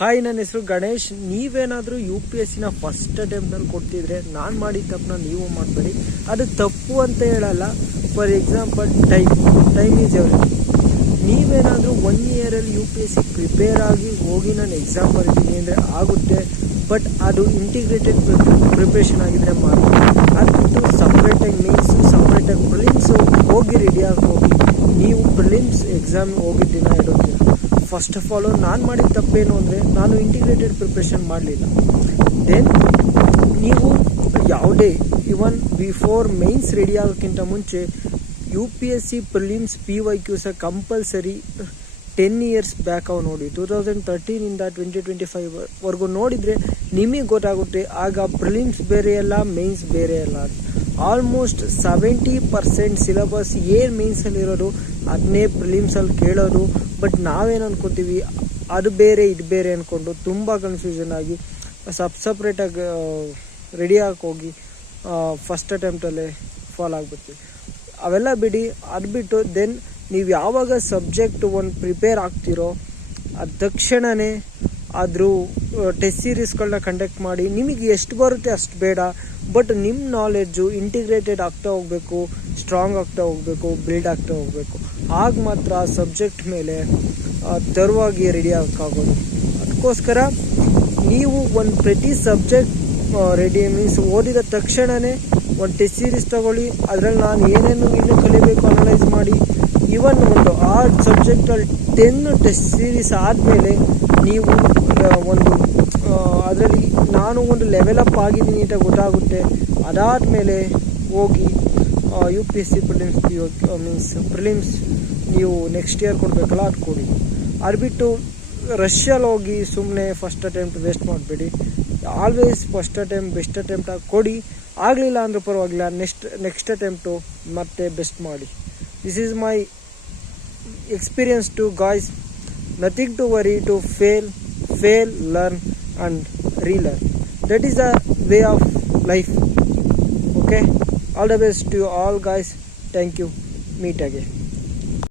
Hi, ನನ್ನ ಹೆಸರು ಗಣೇಶ್. ನೀವೇನಾದರೂ UPSC ಫಸ್ಟ್ ಅಟೆಂಪ್ಟಲ್ಲಿ ಕೊಡ್ತಿದ್ರೆ ನಾನು ಮಾಡಿದ ತಪ್ಪನ್ನ ನೀವು ಮಾಡಬೇಡಿ. ಅದು ತಪ್ಪು ಅಂತ ಹೇಳಲ್ಲ. For example, time is everything. ನೀವೇನಾದರೂ 1 ಇಯರಲ್ಲಿ UPSC ಪ್ರಿಪೇರ್ ಆಗಿ ಹೋಗಿ ನಾನು ಎಕ್ಸಾಮ್ ಬರೀತೀನಿ ಅಂದರೆ ಆಗುತ್ತೆ. ಬಟ್ ಅದು ಇಂಟಿಗ್ರೇಟೆಡ್ ಪ್ರಿಪ್ರೇಷನ್ ಆಗಿದ್ದರೆ ಮಾತ್ರ. ಅದು ಬಿಟ್ಟು ಸಪ್ರೇಟಾಗಿ ಮೀನ್ಸು, ಸಪ್ರೇಟಾಗಿ ಪ್ರಿಲಿಮ್ಸು ಹೋಗಿ ರೆಡಿಯಾಗಿ ಹೋಗಿ ನೀವು ಪ್ರಿಲಿಮ್ಸ್ ಎಕ್ಸಾಮ್ ಹೋಗಿದ್ದ ದಿನ ಇಡೋದಿಲ್ಲ. ಫಸ್ಟ್ ಆಫ್ ಆಲು ನಾನು ಮಾಡಿದ ತಪ್ಪೇನು ಅಂದರೆ ನಾನು ಇಂಟಿಗ್ರೇಟೆಡ್ ಪ್ರಿಪ್ರೇಷನ್ ಮಾಡಲಿಲ್ಲ. ದೆನ್ ನೀವು ಯಾವುದೇ ಇವನ್ ಬಿಫೋರ್ ಮೇನ್ಸ್ ರೆಡಿ ಆಗೋಕ್ಕಿಂತ ಮುಂಚೆ UPSC prelims PYQs compulsory 10 years back ಅವು ನೋಡಿ. 2013ಇಂದ 2025ವರೆಗೂ ನೋಡಿದರೆ ನಿಮಗೆ ಗೊತ್ತಾಗುತ್ತೆ. ಆಗ ಪ್ರಿಲಿಮ್ಸ್ ಬೇರೆ ಅಲ್ಲ, ಮೇನ್ಸ್ ಬೇರೆ ಅಲ್ಲ. ಆಲ್ಮೋಸ್ಟ್ 70% ಸಿಲೆಬಸ್ ಏನು ಮೇನ್ಸಲ್ಲಿರೋದು ಅದನ್ನೇ ಪ್ರಿಲಿಮ್ಸಲ್ಲಿ ಕೇಳೋದು. ಬಟ್ ನಾವೇನು ಅನ್ಕೋತೀವಿ, ಅದು ಬೇರೆ ಇದು ಬೇರೆ ಅಂದ್ಕೊಂಡು ತುಂಬ ಕನ್ಫ್ಯೂಷನ್ ಆಗಿ ಸಪ್ರೇಟಾಗಿ ರೆಡಿಯಾಗಿ ಹೋಗಿ ಫಸ್ಟ್ ಅಟೆಂಪ್ಟಲ್ಲೇ ಫಾಲ್ ಆಗಿಬಿಡ್ತೀವಿ. ಅವೆಲ್ಲ ಬಿಡಿ. ಅದು ಬಿಟ್ಟು ದೆನ್ ನೀವು ಯಾವಾಗ ಸಬ್ಜೆಕ್ಟ್ ಒಂದು ಪ್ರಿಪೇರ್ ಆಗ್ತಿರೋ ಅದು ತಕ್ಷಣವೇ ಅದ್ರ ಟೆಸ್ಟ್ ಸೀರೀಸ್ಗಳನ್ನ ಕಂಡಕ್ಟ್ ಮಾಡಿ. ನಿಮಗೆ ಎಷ್ಟು ಬರುತ್ತೆ ಅಷ್ಟು ಬೇಡ, ಬಟ್ ನಿಮ್ಮ ನಾಲೆಡ್ಜು ಇಂಟಿಗ್ರೇಟೆಡ್ ಆಗ್ತಾ ಹೋಗಬೇಕು, ಸ್ಟ್ರಾಂಗ್ ಆಗ್ತಾ ಹೋಗಬೇಕು, ಬಿಲ್ಡ್ ಆಗ್ತಾ ಹೋಗಬೇಕು. ಆಗ ಮಾತ್ರ ಆ ಸಬ್ಜೆಕ್ಟ್ ಮೇಲೆ ತರುವಾಗಿ ರೆಡಿ ಆಗೋಕ್ಕಾಗೋದು. ಅದಕ್ಕೋಸ್ಕರ ನೀವು ಒಂದು ಪ್ರತಿ ಸಬ್ಜೆಕ್ಟ್ ರೆಡಿ ಮೀನ್ಸ್ ಓದಿದ ತಕ್ಷಣವೇ ಒಂದು ಟೆಸ್ಟ್ ಸೀರೀಸ್ ತಗೊಳ್ಳಿ. ಅದರಲ್ಲಿ ನಾನು ಏನೇನು ಇನ್ನೂ ಕಲಿಬೇಕು ಅನಲೈಸ್ ಮಾಡಿ. ಇವನ್ ಒಂದು ಆ ಸಬ್ಜೆಕ್ಟಲ್ಲಿ 10 ಟೆಸ್ಟ್ ಸೀರೀಸ್ ಆದಮೇಲೆ ನೀವು ಒಂದು ಅದರಲ್ಲಿ ನಾನು ಒಂದು ಲೆವೆಲ್ ಅಪ್ ಆಗಿದ್ದೀನಿ ಅಂತ ಗೊತ್ತಾಗುತ್ತೆ. ಅದಾದಮೇಲೆ ಹೋಗಿ UPSC ಪ್ರಿಲಿಮ್ಸ್ ಮೀನ್ಸ್ ಪ್ರಿಲಿಮ್ಸ್ ನೀವು ನೆಕ್ಸ್ಟ್ ಇಯರ್ ಕೊಡಬೇಕಲ್ಲ, ಅದು ಕೊಡಿ. ಅದು ಬಿಟ್ಟು ರಷ್ಯಲ್ಲಿ ಹೋಗಿ ಸುಮ್ಮನೆ ಫಸ್ಟ್ ಅಟೆಂಪ್ಟ್ ವೇಸ್ಟ್ ಮಾಡಬೇಡಿ. Always first attempt best attempt ಆಗಿ ಕೊಡಿ. ಆಗಲಿಲ್ಲ ಅಂದರೂ ಪರವಾಗಿಲ್ಲ, ನೆಕ್ಸ್ಟ್ ಅಟೆಂಪ್ಟು ಮತ್ತೆ ಬೆಸ್ಟ್ ಮಾಡಿ. This is my experience to guys. Nothing to worry, to fail, learn and relearn. That is the way of life. Okay, all the best to you all guys. Thank you. Meet again.